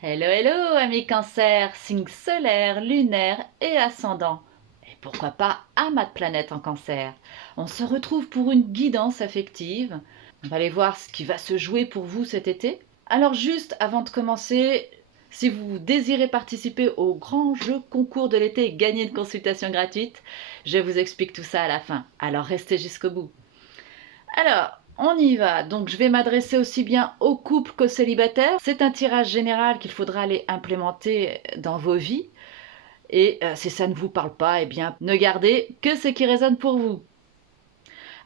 Hello, hello, amis cancer, signe solaire, lunaire et ascendant. Et pourquoi pas amas de planète en cancer. On se retrouve pour une guidance affective. On va aller voir ce qui va se jouer pour vous cet été. Alors juste avant de commencer, si vous désirez participer au grand jeu concours de l'été et gagner une consultation gratuite, je vous explique tout ça à la fin. Alors restez jusqu'au bout. Alors, on y va. Donc, je vais m'adresser aussi bien aux couples qu'aux célibataires. C'est un tirage général qu'il faudra aller implémenter dans vos vies. Et si ça ne vous parle pas, eh bien, ne gardez que ce qui résonne pour vous.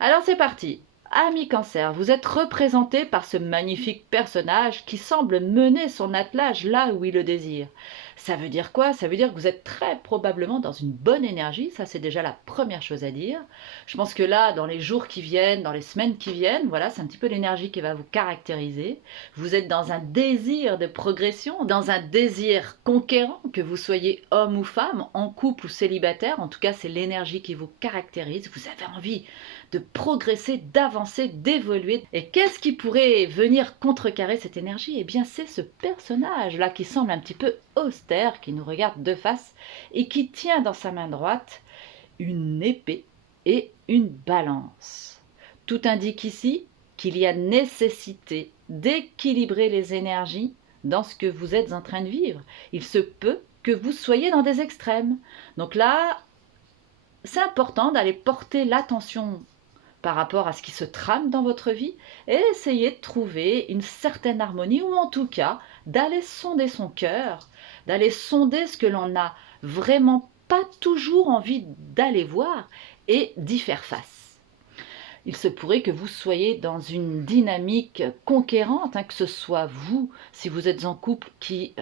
Alors, c'est parti. Ami Cancer, vous êtes représenté par ce magnifique personnage qui semble mener son attelage là où il le désire. Ça veut dire quoi? Ça veut dire que vous êtes très probablement dans une bonne énergie, ça c'est déjà la première chose à dire. Je pense que là, dans les jours qui viennent, dans les semaines qui viennent, voilà, c'est un petit peu l'énergie qui va vous caractériser. Vous êtes dans un désir de progression, dans un désir conquérant, que vous soyez homme ou femme, en couple ou célibataire, en tout cas c'est l'énergie qui vous caractérise. Vous avez envie de progresser, d'avancer, d'évoluer. Et qu'est-ce qui pourrait venir contrecarrer cette énergie? Eh bien, c'est ce personnage-là qui semble un petit peu austère, qui nous regarde de face et qui tient dans sa main droite une épée et une balance. Tout indique ici qu'il y a nécessité d'équilibrer les énergies dans ce que vous êtes en train de vivre. Il se peut que vous soyez dans des extrêmes. Donc là, c'est important d'aller porter l'attention par rapport à ce qui se trame dans votre vie et essayer de trouver une certaine harmonie ou en tout cas d'aller sonder son cœur, d'aller sonder ce que l'on n'a vraiment pas toujours envie d'aller voir et d'y faire face. Il se pourrait que vous soyez dans une dynamique conquérante, que ce soit vous, si vous êtes en couple, qui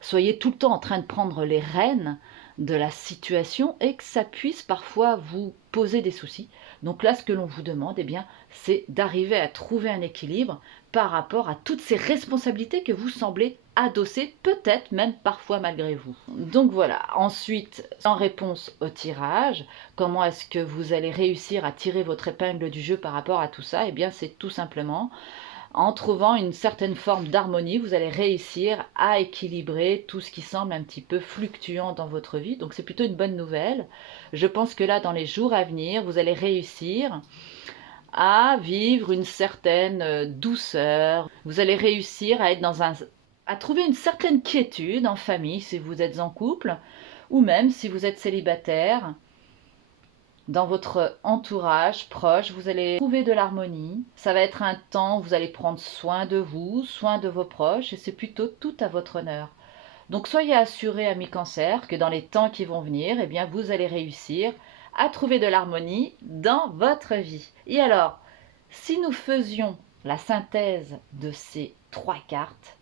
soyez tout le temps en train de prendre les rênes de la situation et que ça puisse parfois vous poser des soucis. Donc là, ce que l'on vous demande, eh bien, c'est d'arriver à trouver un équilibre par rapport à toutes ces responsabilités que vous semblez adosser, peut-être même parfois malgré vous. Donc voilà, ensuite, en réponse au tirage, comment est-ce que vous allez réussir à tirer votre épingle du jeu par rapport à tout ça? Eh bien, c'est tout simplement en trouvant une certaine forme d'harmonie, vous allez réussir à équilibrer tout ce qui semble un petit peu fluctuant dans votre vie. Donc c'est plutôt une bonne nouvelle. Je pense que là, dans les jours à venir, vous allez réussir à vivre une certaine douceur. Vous allez réussir à être à trouver une certaine quiétude en famille si vous êtes en couple, ou même si vous êtes célibataire. Dans votre entourage proche, vous allez trouver de l'harmonie. Ça va être un temps où vous allez prendre soin de vous, soin de vos proches, et c'est plutôt tout à votre honneur. Donc soyez assurés, amis cancer, que dans les temps qui vont venir, eh bien, vous allez réussir à trouver de l'harmonie dans votre vie. Et alors, si nous faisions la synthèse de ces trois cartes,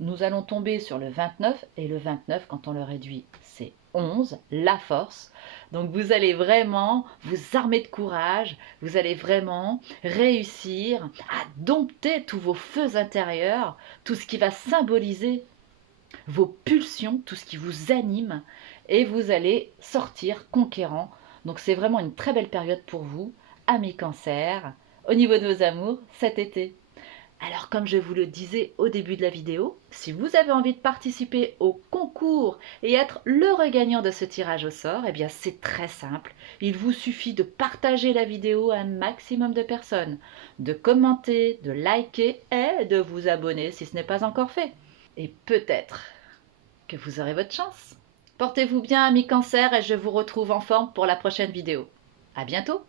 nous allons tomber sur le 29, et le 29, quand on le réduit, c'est 11, la force. Donc vous allez vraiment vous armer de courage, vous allez vraiment réussir à dompter tous vos feux intérieurs, tout ce qui va symboliser vos pulsions, tout ce qui vous anime, et vous allez sortir conquérant. Donc c'est vraiment une très belle période pour vous, amis cancer, au niveau de vos amours cet été. Alors comme je vous le disais au début de la vidéo, si vous avez envie de participer au concours et être l'heureux gagnant de ce tirage au sort, eh bien c'est très simple. Il vous suffit de partager la vidéo à un maximum de personnes, de commenter, de liker et de vous abonner si ce n'est pas encore fait. Et peut-être que vous aurez votre chance. Portez-vous bien, amis cancer, et je vous retrouve en forme pour la prochaine vidéo. À bientôt!